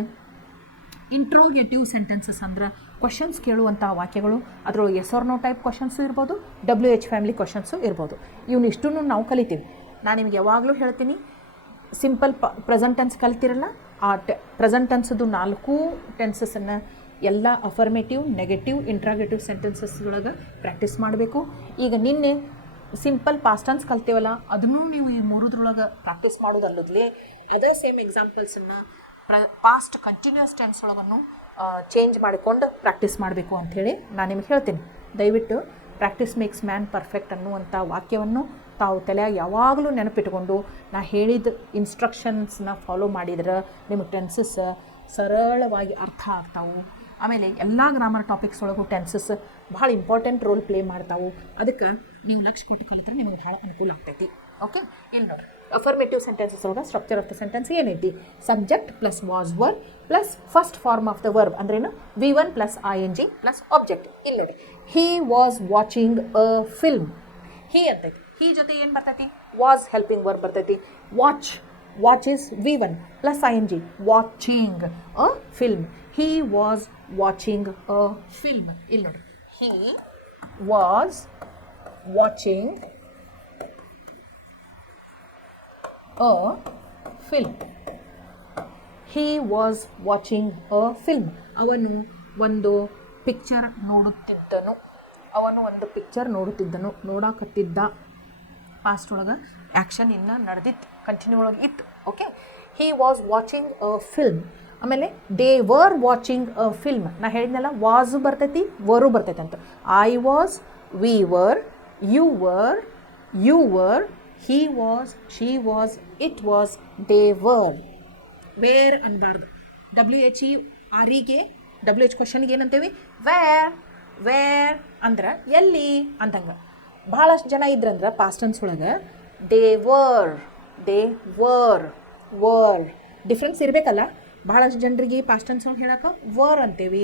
ಇಂಟ್ರೋಗೇಟಿವ್ ಸೆಂಟೆನ್ಸಸ್ ಅಂದ್ರೆ ಕ್ವಶನ್ಸ್ ಕೇಳುವಂಥ ವಾಕ್ಯಗಳು. ಅದರೊಳಗೆ yes or no type questions ಇರ್ಬೋದು, WH ಫ್ಯಾಮಿಲಿ ಕ್ವಶನ್ಸು ಇರ್ಬೋದು. ಇವನ್ನಿಷ್ಟೂ ನಾವು ಕಲಿತೀವಿ. ನಾನು ನಿಮ್ಗೆ ಯಾವಾಗಲೂ ಹೇಳ್ತೀನಿ, ಸಿಂಪಲ್ ಪ್ರೆಸೆಂಟ್ ಟೆನ್ಸ್ ಕಲಿತಿರಲ್ಲ, ಆ ಪ್ರೆಸೆಂಟ್ ಟೆನ್ಸದು 4 ಟೆನ್ಸಸ್ಸನ್ನು ಎಲ್ಲ ಅಫರ್ಮೇಟಿವ್, ನೆಗೆಟಿವ್, ಇಂಟ್ರಾಗೇಟಿವ್ ಸೆಂಟೆನ್ಸಸ್ಗಳೊಳಗೆ ಪ್ರಾಕ್ಟೀಸ್ ಮಾಡಬೇಕು. ಈಗ ನಿನ್ನೆ ಸಿಂಪಲ್ ಪಾಸ್ಟ್ ಟೆನ್ಸ್ ಕಲ್ತೇವಲ್ಲ, ಅದನ್ನೂ ನೀವು ಈ 3 ಪ್ರಾಕ್ಟೀಸ್ ಮಾಡೋದಲ್ಲದ್ಲೇ ಅದೇ ಸೇಮ್ ಎಕ್ಸಾಂಪಲ್ಸನ್ನು ಪಾಸ್ಟ್ ಕಂಟಿನ್ಯೂಸ್ ಟೆನ್ಸ್ ಒಳಗನ್ನು ಚೇಂಜ್ ಮಾಡಿಕೊಂಡು ಪ್ರಾಕ್ಟೀಸ್ ಮಾಡಬೇಕು ಅಂಥೇಳಿ ನಾನು ನಿಮ್ಗೆ ಹೇಳ್ತೀನಿ. ದಯವಿಟ್ಟು ಪ್ರಾಕ್ಟೀಸ್ ಮೇಕ್ಸ್ ಮ್ಯಾನ್ ಪರ್ಫೆಕ್ಟ್ ಅನ್ನುವಂಥ ವಾಕ್ಯವನ್ನು ತಾವು ತಲೆಯಾಗ ಯಾವಾಗಲೂ ನೆನಪಿಟ್ಕೊಂಡು ನಾ ಹೇಳಿದ ಇನ್ಸ್ಟ್ರಕ್ಷನ್ಸ್ನ ಫಾಲೋ ಮಾಡಿದ್ರೆ ನಿಮಗೆ ಟೆನ್ಸಸ್ ಸರಳವಾಗಿ ಅರ್ಥ ಆಗ್ತಾವೆ. ಆಮೇಲೆ ಎಲ್ಲ ಗ್ರಾಮರ್ ಟಾಪಿಕ್ಸ್ ಒಳಗೂ ಟೆನ್ಸಸ್ ಭಾಳ ಇಂಪಾರ್ಟೆಂಟ್ ರೋಲ್ ಪ್ಲೇ ಮಾಡ್ತಾವೆ. ಅದಕ್ಕೆ ನೀವು ಲಕ್ಷ್ಯ ಕೊಟ್ಟು ಕಲಿತ್ರೆ ನಿಮಗೆ ಭಾಳ ಅನುಕೂಲ ಆಗ್ತೈತಿ. ಓಕೆ. ಏನು ನೋಡ್ರಿ, ಅಫರ್ಮೇಟಿವ್ ಸೆಂಟೆನ್ಸಸ್ ಒಳಗೆ ಸ್ಟ್ರಕ್ಚರ್ ಆಫ್ ದ ಸೆಂಟೆನ್ಸ್ ಏನೈತಿ? Subject plus was were plus first form of the verb ಅಂದ್ರೇನು? V1 plus ING plus object. ಇಲ್ಲಿ ನೋಡಿ, he was watching a film. He ಅಂತೈತಿ. ಹಿ ಜೊತೆ ಏನು ಬರ್ತೈತಿ? ವಾಸ್ ಹೆಲ್ಪಿಂಗ್ ವರ್ಬ್ ಬರ್ತೈತಿ. Watch is V1 plus ING, watching a film. He was watching a film. ಇಲ್ಲಿ ನೋಡಿ, he was watching a film. He was watching a film. ಅವನು ಒಂದು picture ನೋಡುತ್ತಿದ್ದನು. ನೋಡಾಕತ್ತಿದ್ದ. ಪಾಸ್ಟ್ ಒಳಗೆ ಆ್ಯಕ್ಷನ್ ಇನ್ನು ನಡೆದಿತ್ತು, ಕಂಟಿನ್ಯೂ ಒಳಗೆ ಇತ್ತು. Okay. He was watching a film. ಆಮೇಲೆ they were watching a film. ನಾ ಹೇಳಿದ್ನಲ್ಲ, ವಾಸು ಬರ್ತೈತಿ, ವರು ಬರ್ತೈತಿ ಅಂತ. I was, we were, you were, he was, she was, it was, they were. Where ಅನ್ಬಾರ್ದು. WHE ಆರಿಗೆ WH ಕ್ವಶನ್ಗೆ ಏನಂತೇವಿ? ವೇರ್ ಅಂದ್ರೆ ಎಲ್ಲಿ ಅಂತಂಗೆ. ಭಾಳಷ್ಟು ಜನ ಇದ್ರಂದ್ರೆ ಪಾಸ್ಟ್ ಟೆನ್ಸ್ ಒಳಗೆ ದೇ ವರ್ ಡಿಫ್ರೆನ್ಸ್ ಇರಬೇಕಲ್ಲ. ಭಾಳಷ್ಟು ಜನರಿಗೆ ಪಾಸ್ಟ್ ಟೆನ್ಸ್ ಒಳಗೆ ಹೇಳಕ್ಕೆ ವರ್ ಅಂತೇವಿ,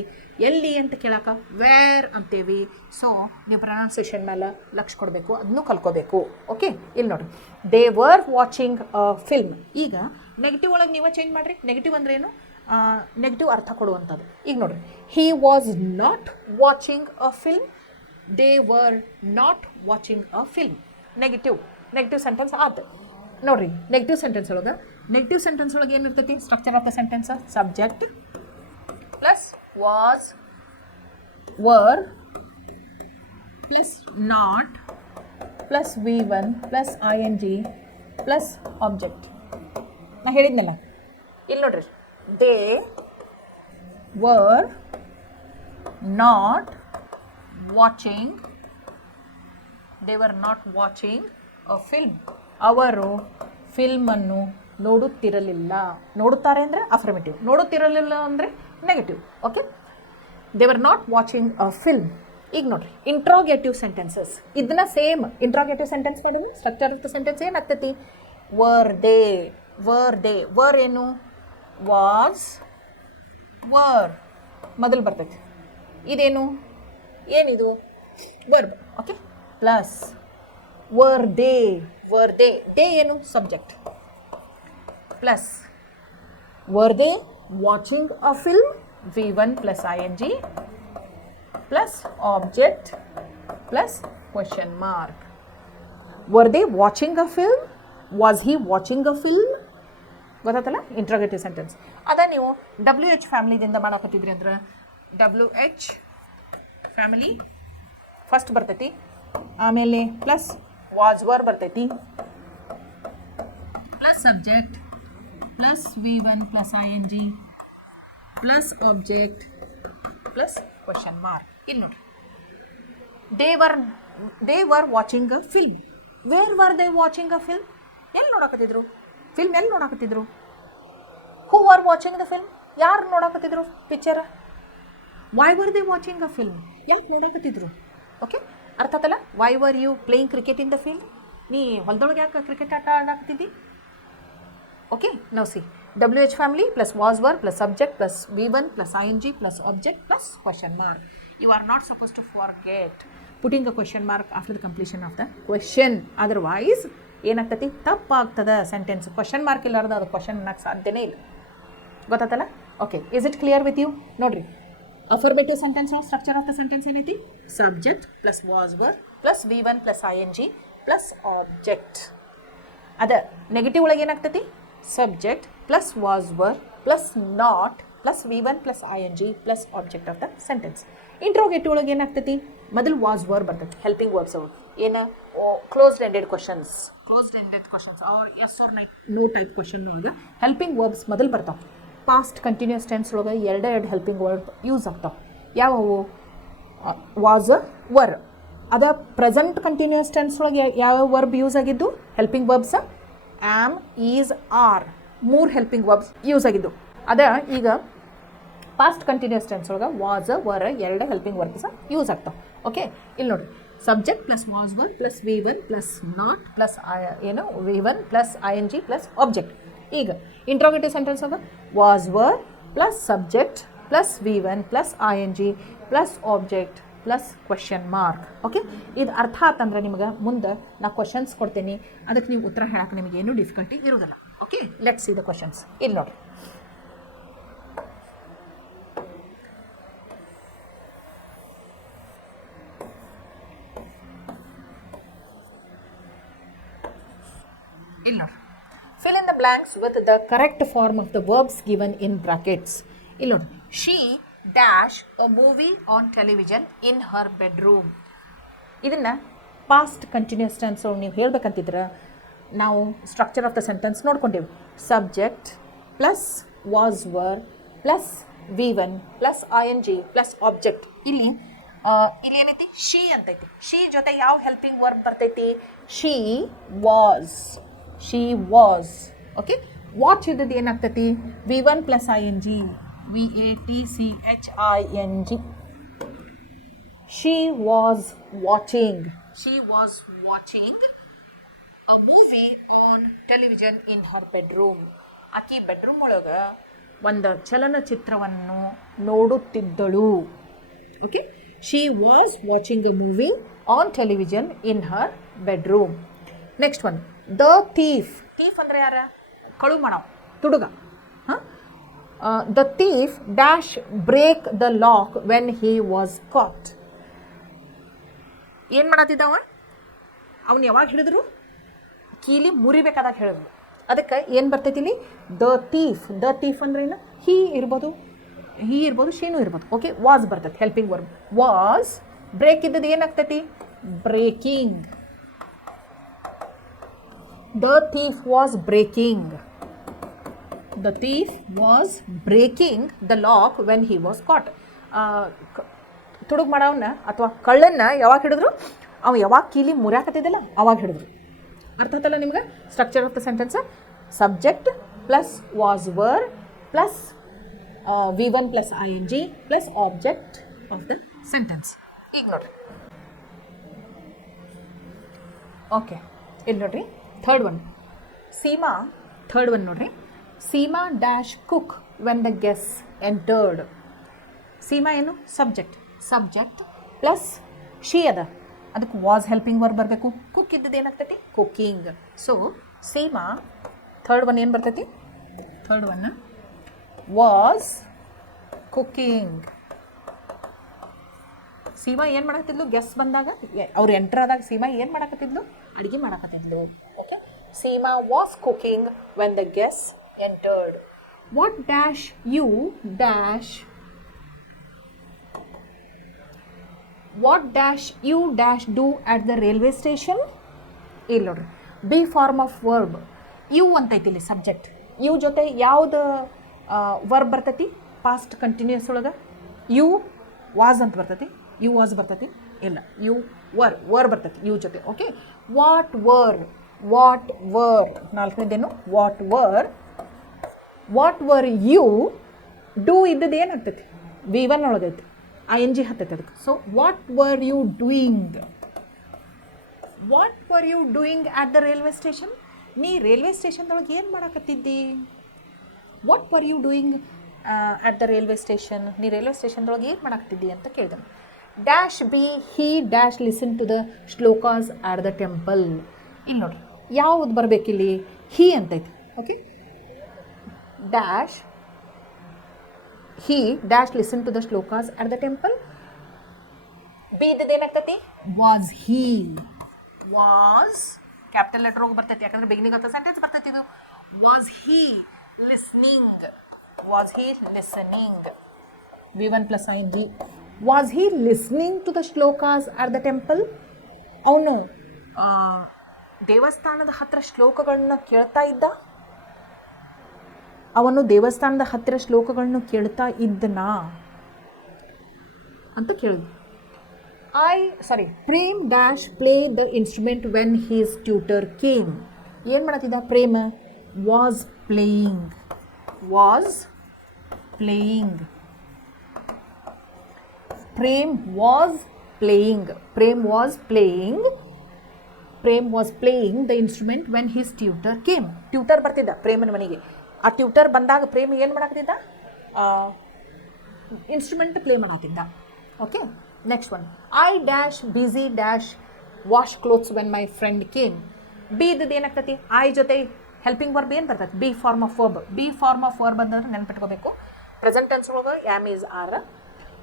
ಎಲ್ಲಿ ಅಂತ ಕೇಳಕ್ಕೆ ವೇರ್ ಅಂತೇವಿ. ಸೊ ನೀವು ಪ್ರೊನೌನ್ಸಿಯೇಷನ್ ಮೇಲೆ ಲಕ್ಷ ಕೊಡಬೇಕು, ಅದನ್ನು ಕಲ್ಕೋಬೇಕು. ಓಕೆ, ಇಲ್ಲಿ ನೋಡಿರಿ, they were watching a film. ಈಗ ನೆಗೆಟಿವ್ ಒಳಗೆ ನೀವೇ ಚೇಂಜ್ ಮಾಡಿರಿ. ನೆಗೆಟಿವ್ ಅಂದ್ರೆ ಏನು? ನೆಗೆಟಿವ್ ಅರ್ಥ ಕೊಡುವಂಥದ್ದು. ಈಗ ನೋಡಿರಿ, he was not watching a film, they were not watching a film. Negative sentence ಆತು ನೋಡ್ರಿ. ನೆಗೆಟಿವ್ ಸೆಂಟೆನ್ಸ್ ಒಳಗೆ ಏನಿರ್ತೈತಿ? Structure of the sentence subject plus was were plus not plus V1 plus ING plus object. ನಾ ಹೇಳಿದ್ನಲ್ಲ, ಇಲ್ಲಿ ನೋಡ್ರಿ, they were not watching a film. ಅವರು ಫಿಲ್ಮನ್ನು ನೋಡುತ್ತಿರಲಿಲ್ಲ. ನೋಡುತ್ತಾರೆ ಅಂದರೆ ಅಫರ್ಮೇಟಿವ್, ನೋಡುತ್ತಿರಲಿಲ್ಲ ಅಂದರೆ negative. Okay, they were not watching a film. ಈಗ ನೋಡ್ರಿ, ಇಂಟ್ರಾಗೇಟಿವ್ ಸೆಂಟೆನ್ಸಸ್ ಇದನ್ನ ಸೇಮ್ ಇಂಟ್ರಾಗೇಟಿವ್ ಸೆಂಟೆನ್ಸ್ ಮಾಡಿದ್ರೆ ಸ್ಟ್ರಕ್ಚರ್ ಆಫ್ ದ ಸೆಂಟೆನ್ಸ್ ಏನಾಗ್ತೈತಿ? ವರ್ ಏನು? ವಾಸ್ ವರ್ ಮೊದಲು ಬರ್ತೈತಿ. ಇದೇನು? ಏನಿದು? Verb. Okay, plus were they ಏನು? Subject. Plus were they watching a film, V1 plus ING plus object plus question mark. Were they watching a film? Was he watching a film? ಗೊತ್ತಾತಲ್ಲ, interrogative sentence. ಅದ ನೀವು WH ಫ್ಯಾಮಿಲಿದಿಂದ ಮಾಡಾಕತ್ತಿದ್ರಿ ಅಂದ್ರೆ WH family first ಬರ್ತೈತಿ, ಆಮೇಲೆ plus was were ಬರ್ತೈತಿ, plus subject plus V1 plus ING plus object plus question mark. ಇಲ್ಲಿ ನೋಡ್ರಿ, they were watching a film. Where were they watching a film? ಎಲ್ಲಿ ನೋಡಕತ್ತಿದ್ರು? ಫಿಲ್ಮ್ ಎಲ್ಲಿ ನೋಡಕತ್ತಿದ್ರು? Who are watching the film? ಯಾರು ನೋಡಕತ್ತಿದ್ರು ಪಿಕ್ಚರ? Why were they watching a film? ಯಾಕೆ ನೋಡಕತ್ತಿದ್ರು? ಓಕೆ, ಅರ್ಥ ಆತಲ್ಲ? Why were you playing cricket in the field? ನೀ ಹೊಲದೊಳಗೆ ಯಾಕೆ ಕ್ರಿಕೆಟ್ ಆಟ ಆಡಾಕತ್ತಿದ್ದಿ? Okay, now see, WH family plus was were plus subject plus V1 plus ING plus object plus question mark. You are not suppose to forget putting a question mark after the completion of the question. Otherwise ಏನಾಗ್ತೈತಿ? ತಪ್ಪಾಗ್ತದೆ sentence. Question mark ಇಲ್ಲಾರ್ದು ಅದು question ಅನ್ನೋಕ್ಕೆ ಸಾಧ್ಯನೇ ಇಲ್ಲ. ಗೊತ್ತಾತಲ್ಲ? Okay, is it clear with you? ನೋಡ್ರಿ, affirmative sentence structure of the sentence ಏನೈತಿ? Subject plus was were plus V1 plus ING plus object. ಅದ ನೆಗೆಟಿವ್ ಒಳಗೆ ಏನಾಗ್ತೈತಿ? Subject plus was were plus not plus V1 plus ING plus object of the sentence. Interrogative ಒಳಗೆ ಏನಾಗ್ತೈತಿ? ಮೊದಲು was were ಬರ್ತೈತಿ, helping verbs ಅವು. ಏನು? Closed ended questions are yes or no type question ಒಳಗೆ ಹೆಲ್ಪಿಂಗ್ ವರ್ಬ್ಸ್ ಮೊದಲು ಬರ್ತಾವೆ. Past continuous tense ಒಳಗೆ ಎರಡು ಹೆಲ್ಪಿಂಗ್ ವರ್ಬ್ ಯೂಸ್ ಆಗ್ತಾವೆ. ಯಾವುವು? Was were. ಅದ ಪ್ರೆಸೆಂಟ್ ಕಂಟಿನ್ಯೂಸ್ ಟೆನ್ಸ್ ಒಳಗೆ ಯಾವ ವರ್ಬ್ ಯೂಸ್ ಆಗಿದ್ದು? Helping verbs am, is, are, 3 helping verbs use ಆಗಿದ್ದು. ಅದ ಈಗ ಪಾಸ್ಟ್ ಕಂಟಿನ್ಯೂಸ್ ಟೆನ್ಸ್ ಒಳಗೆ was were 2 helping verbs use ಆಗ್ತಾವೆ. ಓಕೆ, ಇಲ್ಲಿ ನೋಡಿರಿ, subject plus was were plus V1 plus not plus V1 plus ING plus object. ಈಗ interrogative sentence ಅದ was were plus subject plus V1 plus ING plus object plus question mark. Okay, ಇದು ಅರ್ಥ ಆತಂದ್ರೆ ನಿಮ್ಗೆ ಮುಂದೆ ನಾ ಕ್ವಶನ್ಸ್ ಕೊಡ್ತೀನಿ, ಅದಕ್ಕೆ ನೀವು ಉತ್ತರ ಹೇಳಕ್ಕೆ ನಿಮಗೇನು ಡಿಫಿಕಲ್ಟಿ ಇರೋದಿಲ್ಲ. Okay, let's see the questions. ಇಲ್ಲಿ ನೋಡಿರಿ, fill in the blanks with the correct form of the verbs given in brackets. ಇಲ್ಲಿ ನೋಡಿ, she dash a movie on television in her bedroom. ಇದನ್ನು ಪಾಸ್ಟ್ ಕಂಟಿನ್ಯೂಸ್ ಟೆನ್ಸ್ ನೀವು ಹೇಳ್ಬೇಕಂತಿದ್ರೆ ನಾವು structure of the sentence ನೋಡ್ಕೊಂಡೇವೆ. Subject plus was were plus V1 plus ING plus object. ಇಲ್ಲಿ ಏನೈತಿ? She ಅಂತೈತಿ. ಶಿ ಜೊತೆ ಯಾವ ಹೆಲ್ಪಿಂಗ್ ವರ್ಬ್ ಬರ್ತೈತಿ? She was. ಓಕೆ, ವಾಚ್ ಇದ್ದದ್ದು ಏನಾಗ್ತೈತಿ? V1 plus ING VATCHING. She was watching a movie on television in her bedroom. ಆಕಿ bedroom ಒಳಗೆ ಒಂದು ಚಲನಚಿತ್ರವನ್ನು ನೋಡುತ್ತಿದ್ದಳು. Okay, she was watching a movie on television in her bedroom. Next one, the thief. Thief ಅಂದರೆ ಯಾರ? ಕಳು ಮಾಡವ, ತುಡುಗ. The thief dash break the lock when he was caught. ಏನು ಮಾಡತ್ತಿದ್ದವ? ಅವನು ಯಾವಾಗ ಹಿಡಿದ್ರು? ಕೀಲಿ ಮುರಿಬೇಕಾದಾಗ ಹೇಳಿದ್ರು. ಅದಕ್ಕೆ ಏನು ಬರ್ತೈತಿ ಇಲ್ಲಿ? The thief. ದ ಥೀಫ್ ಅಂದ್ರೆ ಏನು? ಹಿ ಇರ್ಬೋದು, ಶೀನು ಇರ್ಬೋದು. ಓಕೆ, ವಾಸ್ ಬರ್ತೈತಿ, ಹೆಲ್ಪಿಂಗ್ ವರ್ಬ್. ವಾಸ್. ಬ್ರೇಕ್ ಇದ್ದದ್ದು ಏನಾಗ್ತೈತಿ? Breaking. The thief was breaking. The thief was breaking the lock when he was caught. ತುಡುಗು ಮಾಡವನ್ನ ಅಥವಾ ಕಳ್ಳನ್ನ ಯಾವಾಗ ಹಿಡಿದ್ರು? ಅವ ಯಾವಾಗ ಕೀಲಿ ಮುರ್ಯಾಕತ್ತಿದ್ದಲ್ಲ ಅವಾಗ ಹಿಡಿದ್ರು. ಅರ್ಥ ಆಯ್ತಲ್ಲ ನಿಮ್ಗೆ? Structure of the sentence: subject plus was were plus V1 plus ING plus object of the sentence. ಈಗ ನೋಡ್ರಿ, ಓಕೆ, ಇಲ್ಲಿ ನೋಡ್ರಿ third one, Seema. Third one ನೋಡ್ರಿ, Seema dash cook when the guest entered. Seema ಏನು? ಸಬ್ಜೆಕ್ಟ್ ಪ್ಲಸ್ ಶಿ ಅದ, ಅದಕ್ಕೆ was helping verb ಬರಬೇಕು. Cook ಇದ್ದದ್ದು ಏನಾಗ್ತೈತಿ? Cooking. So Seema, third one ಏನು ಬರ್ತೈತಿ? Third one was cooking. Seema ಏನು ಮಾಡಕತ್ತಿದ್ಲು? ಗೆಸ್ ಬಂದಾಗ, ಅವ್ರು ಎಂಟರ್ ಆದಾಗ ಸೀಮಾ ಏನು ಮಾಡಕತ್ತಿದ್ಲು? ಅಡುಗೆ ಮಾಡಕತ್ತಿದ್ಲು. Okay, Seema was cooking when the guest entered. What dash you dash do at the railway station? ಇಲ್ಲಿ ನೋಡ್ರಿ, be form of verb. You ಅಂತೈತಿ ಇಲ್ಲಿ ಸಬ್ಜೆಕ್ಟ್. ಯು ಜೊತೆ ಯಾವ್ದು ವರ್ಬ್ ಬರ್ತೈತಿ? ಪಾಸ್ಟ್ ಕಂಟಿನ್ಯೂಸ್ ಒಳಗೆ ಯು ವಾಸ್ ಅಂತ ಬರ್ತೈತಿ. ಯು ವಾಸ್ ಬರ್ತೈತಿ? ಇಲ್ಲ, ಯು ವರ್ ಬರ್ತೈತಿ ಯು ಜೊತೆ. Okay, what were. ನಾಲ್ಕನೇದೇನು? What were you. ಡೂ ಇದ್ದದ್ದು ಏನಾಗ್ತೈತಿ? V1 ಒಳಗೈತಿ, ING ಹತ್ತೈತೆ ಅದಕ್ಕೆ. So what were you doing at the railway station? ನೀ ರೈಲ್ವೆ ಸ್ಟೇಷನ್ದೊಳಗೆ ಏನು ಮಾಡಕತ್ತಿದ್ದಿ? What were you doing at the railway station? ನೀ ರೈಲ್ವೆ ಸ್ಟೇಷನ್ದೊಳಗೆ ಏನು ಮಾಡಕತ್ತಿದ್ದಿ ಅಂತ ಕೇಳಿದೆ. Dash be he dash listen to the shlokas at the temple. ಇಲ್ಲಿ ನೋಡ್ರಿ, ಯಾವುದು ಬರಬೇಕಿಲ್ಲಿ? ಹಿ ಅಂತೈತಿ. Okay, dash he dash listen to the shlokas at the temple. B ಇದ್ದದ್ದು ಏನಾಗ್ತೈತಿ? was he. was capital letter ಹೋಗಿ ಬರ್ತೈತಿ, ಯಾಕಂದ್ರೆ ಬಿಗಿನಿಂಗ್ ಆಫ್ ದ ಸೆಂಟೆನ್ಸ್ ಬರ್ತೈತಿ ಇದು. was he listening. V1 plus ING. was he listening to the shlokas at the temple? ಅವನು ದೇವಸ್ಥಾನದ ಹತ್ರ ಶ್ಲೋಕಗಳನ್ನ ಕೇಳ್ತಾ ಇದ್ದ. ಅವನು ದೇವಸ್ಥಾನದ ಹತ್ತಿರ ಶ್ಲೋಕಗಳನ್ನು ಕೇಳ್ತಾ ಇದ್ದನಾ ಅಂತ ಕೇಳಿದ್ವಿ. Prem dash play the instrument when his tutor came. ಏನು ಮಾಡತ್ತಿದ್ದ Prem? Was playing. Prem was playing the instrument when his tutor came. Tutor ಬರ್ತಿದ್ದ ಪ್ರೇಮನ ಮನೆಗೆ. ಆ ಟ್ಯೂಟರ್ ಬಂದಾಗ ಪ್ರೇಮ್ ಏನು ಮಾಡಾಕತ್ತಿದ್ದ? ಇನ್ಸ್ಟ್ರೂಮೆಂಟ್ ಪ್ಲೇ ಮಾಡತ್ತಿದ್ದ. Okay, next one, I dash busy dash wash clothes when my friend came. Be ಇದ್ದದ್ದು ಏನಾಗ್ತೈತಿ? ಐ ಜೊತೆ ಹೆಲ್ಪಿಂಗ್ ವರ್ಬ್ ಏನು ಬರ್ತೈತಿ? Be form of verb. ಅಂದ್ರೆ ನೆನ್ಪಿಟ್ಕೋಬೇಕು. ಪ್ರೆಸೆಂಟ್ ಟೆನ್ಸ್ ಒಳಗೆ am is are,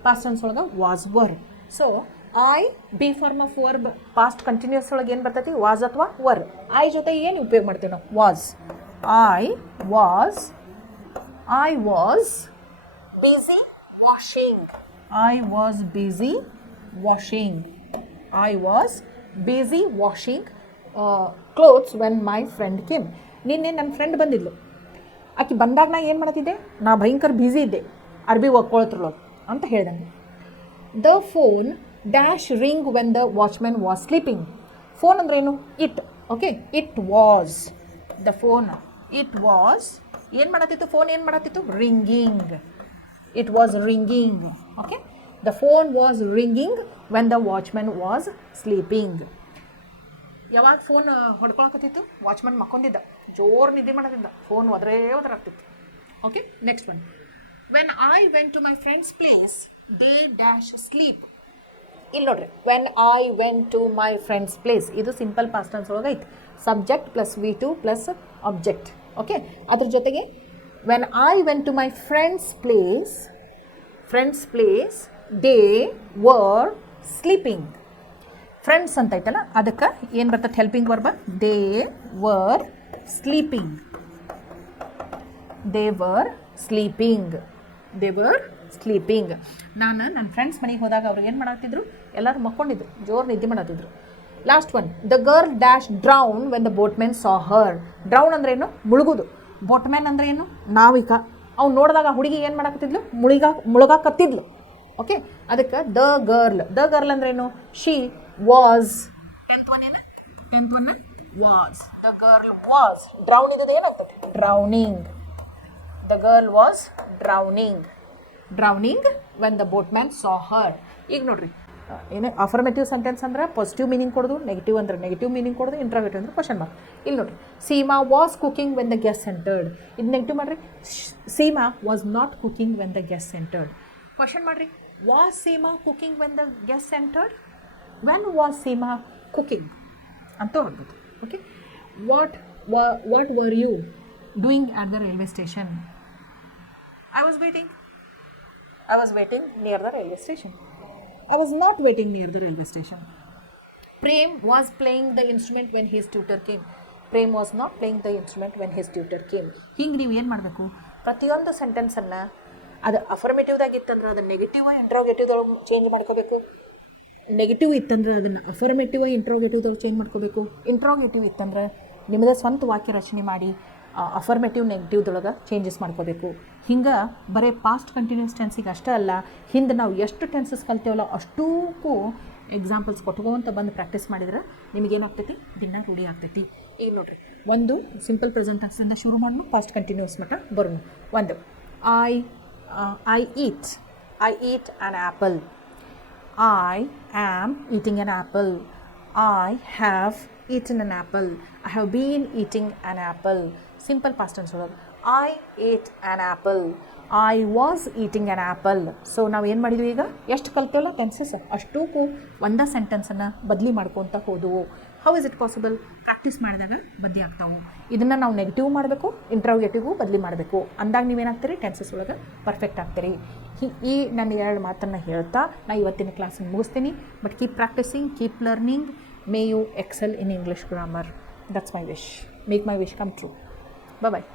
past tense ಒಳಗೆ was were. So I be form of verb, past continuous ಒಳಗೆ ಏನು ಬರ್ತೈತಿ? ವಾಸ್ ಅಥವಾ ವರ್. ಐ ಜೊತೆ ಏನು ಉಪಯೋಗ ಮಾಡ್ತೀವಿ ನಾವು? Was. I was busy washing. I was busy washing clothes when my friend came. ನಿನ್ನೆ ನನ್ನ ಫ್ರೆಂಡ್ ಬಂದಿದ್ಲು. ಆಕೆ ಬಂದಾಗ ನಾ ಏನು ಮಾಡ್ತಿದ್ದೆ? ನಾ ಭಯಂಕರ ಬ್ಯುಸಿ ಇದ್ದೆ, ಅರ್ಬಿ ಒಕ್ಕೊಳ್ತಿರ್ಲೋದು ಅಂತ ಹೇಳ್ದಂಗೆ. The phone dash ring when the watchman was sleeping. Phone ಅಂದ್ರೇನು? It. Okay, it was the phone. ಏನು ಮಾಡತ್ತಿತ್ತು? ಫೋನ್ ಏನು ಮಾಡತ್ತಿತ್ತು? Ringing. It was ringing. Okay, the phone was ringing when the watchman was sleeping. ಯಾವಾಗ phone ಹೊಡ್ಕೊಳಕತ್ತಿತ್ತು, watchman ಮಕ್ಕೊಂದಿದ್ದ, ಜೋರು ನಿದ್ದೆ ಮಾಡೋದಿದ್ದ, ಫೋನ್ ಒದರಾಗ್ತಿತ್ತು. Okay, next one. When I went to my friends place they dash sleep. ಇಲ್ಲಿ ನೋಡ್ರಿ, when I went to my friends place, ಇದು ಸಿಂಪಲ್ ಪಾಸ್ಟ್ ಟೆನ್ಸ್ ಒಳಗೆ ಐತೆ. Subject plus V2 plus object. Okay, ಅದ್ರ ಜೊತೆಗೆ when I went to my friends place they were sleeping. Friends ಅಂತ ಐತಲ್ಲ, ಅದಕ್ಕೆ ಏನು ಬರ್ತದೆ helping verb? They were sleeping. ನಾನು ನನ್ನ ಫ್ರೆಂಡ್ಸ್ ಮನೆಗೆ ಹೋದಾಗ ಅವ್ರಿಗೆ ಏನು ಮಾಡತ್ತಿದ್ರು, ಎಲ್ಲರೂ ಮಕ್ಕೊಂಡಿದ್ರು, ಜೋರು ನಿದ್ದೆ ಮಾಡತ್ತಿದ್ರು. Last one. The girl dash drown when the boatman saw her. Drown ಅಂದ್ರೆ ಏನು? ಮುಳುಗುದು. ಬೋಟ್ಮ್ಯಾನ್ ಅಂದ್ರೆ ಏನು? ನಾವಿಕ. ಅವ್ನು ನೋಡಿದಾಗ ಹುಡುಗಿ ಏನು ಮಾಡಕತ್ತಿದ್ಲು? ಮುಳುಗಾಕತ್ತಿದ್ಲು. ಓಕೆ, ಅದಕ್ಕೆ ದ ಗರ್ಲ್ ಅಂದ್ರೆ ಏನು? She was. Tenth one was. The girl was. Drown ಇದ್ದದ್ದು ಏನಾಗ್ತದೆ? Drowning. The girl was drowning when the boatman saw her. ಈಗ ನೋಡ್ರಿ, ಏನು ಅಫರ್ಮೇಟಿವ್ ಸೆಂಟೆನ್ಸ್ ಅಂದ್ರೆ ಪಾಸಿಟಿವ್ ಮೀನಿಂಗ್ ಕೊಡೋದು, ನೆಗೆಟಿವ್ ಅಂದ್ರೆ ನೆಗೆಟಿವ್ ಮೀನಿಂಗ್ ಕೊಡೋದು, ಇಂಟ್ರಾಗೇಟಿವ್ ಅಂದ್ರೆ ಕ್ವಶನ್ ಮಾರ್ಕ್. ಇಲ್ಲಿ ನೋಡ್ರಿ, Seema was cooking when the guest entered. ಇದು ನೆಗೆಟಿವ್ ಮಾಡ್ರಿ. Seema was not cooking when the guest entered. Question ಮಾಡ್ರಿ, was Seema cooking when the guest entered? When was Seema cooking ಅಂತ ಹೋಗ್ಬೋದು. Okay, what were you doing at the railway station? I was waiting near the railway station. I was not waiting near the railway station. Prem was playing the instrument when his tutor came. Prem was not playing the instrument when his tutor came. ಹಿಂಗೆ ನೀವು ಏನು ಮಾಡಬೇಕು? ಪ್ರತಿಯೊಂದು ಸೆಂಟೆನ್ಸನ್ನು ಅದು ಅಫರ್ಮೇಟಿವ್ದಾಗಿತ್ತಂದ್ರೆ ಅದನ್ನು negative ಇಂಟ್ರೋಗೇಟಿವ್ದೊಳಗೆ change ಮಾಡ್ಕೋಬೇಕು. Negative ಇತ್ತಂದ್ರೆ ಅದನ್ನು ಅಫರ್ಮೇಟಿವ್ ಇಂಟ್ರೋಗೇಟಿವ್ದೊಳಗೆ ಚೇಂಜ್ ಮಾಡ್ಕೋಬೇಕು. ಇಂಟ್ರೋಗೇಟಿವ್ ಇತ್ತಂದ್ರೆ ನಿಮ್ಮದೇ ಸ್ವಂತ ವಾಕ್ಯ ರಚನೆ ಮಾಡಿ ಅಫರ್ಮೇಟಿವ್ ನೆಗೆಟಿವ್ದೊಳಗೆ ಚೇಂಜಸ್ ಮಾಡ್ಕೋಬೇಕು. ಹಿಂಗೆ ಬರೀ ಪಾಸ್ಟ್ ಕಂಟಿನ್ಯೂಸ್ ಟೆನ್ಸಿಗೆ ಅಷ್ಟೇ ಅಲ್ಲ, ಹಿಂದೆ ನಾವು ಎಷ್ಟು ಟೆನ್ಸಸ್ ಕಲ್ತೇವಲ್ಲ ಅಷ್ಟೂಕ್ಕೂ ಎಕ್ಸಾಂಪಲ್ಸ್ ಕೊಟ್ಕೋಂತ ಬಂದು ಪ್ರಾಕ್ಟೀಸ್ ಮಾಡಿದ್ರೆ ನಿಮಗೇನಾಗ್ತೈತಿ? ದಿನ ರೂಢಿ ಆಗ್ತೈತಿ. ಈಗ ನೋಡ್ರಿ, ಒಂದು ಸಿಂಪಲ್ ಪ್ರೆಸೆಂಟ್ ಟೆನ್ಸಿಂದ ಶುರು ಮಾಡೋಣ, ಪಾಸ್ಟ್ ಕಂಟಿನ್ಯೂಸ್ ಮಟ್ಟ ಬರೋಣ. ಒಂದು, I eat an apple. I am eating an apple. I have eaten an apple. I have been eating an apple. Simple past tense. I ate an apple. I was eating an apple. So ನಾವು ಏನು ಮಾಡಿದ್ವಿ ಈಗ? ಎಷ್ಟು ಕಲ್ತೇವಲ್ಲ tenses ಅಷ್ಟಕ್ಕೂ ಒಂದೇ ಸೆಂಟೆನ್ಸನ್ನು ಬದಲಿ ಮಾಡ್ಕೊತ ಹೋದವು. How is it possible? Practice ಮಾಡಿದಾಗ ಬದಲಿ ಆಗ್ತಾವೆ. ಇದನ್ನು ನಾವು ನೆಗೆಟಿವ್ ಮಾಡಬೇಕು, ಇಂಟ್ರೋಗೇಟಿವ್ಗೂ ಬದಲಿ ಮಾಡಬೇಕು. ಅಂದಾಗ ನೀವೇನಾಗ್ತೀರಿ? ಟೆನ್ಸಸ್ ಒಳಗೆ ಪರ್ಫೆಕ್ಟ್ ಆಗ್ತೀರಿ. ಈ ನನ್ನ 2 ಮಾತನ್ನು ಹೇಳ್ತಾ ನಾನು ಇವತ್ತಿನ ಕ್ಲಾಸನ್ನು ಮುಗಿಸ್ತೀನಿ. But keep practising, keep learning. May you excel in English grammar. That's my wish. Make my wish come true. Bye.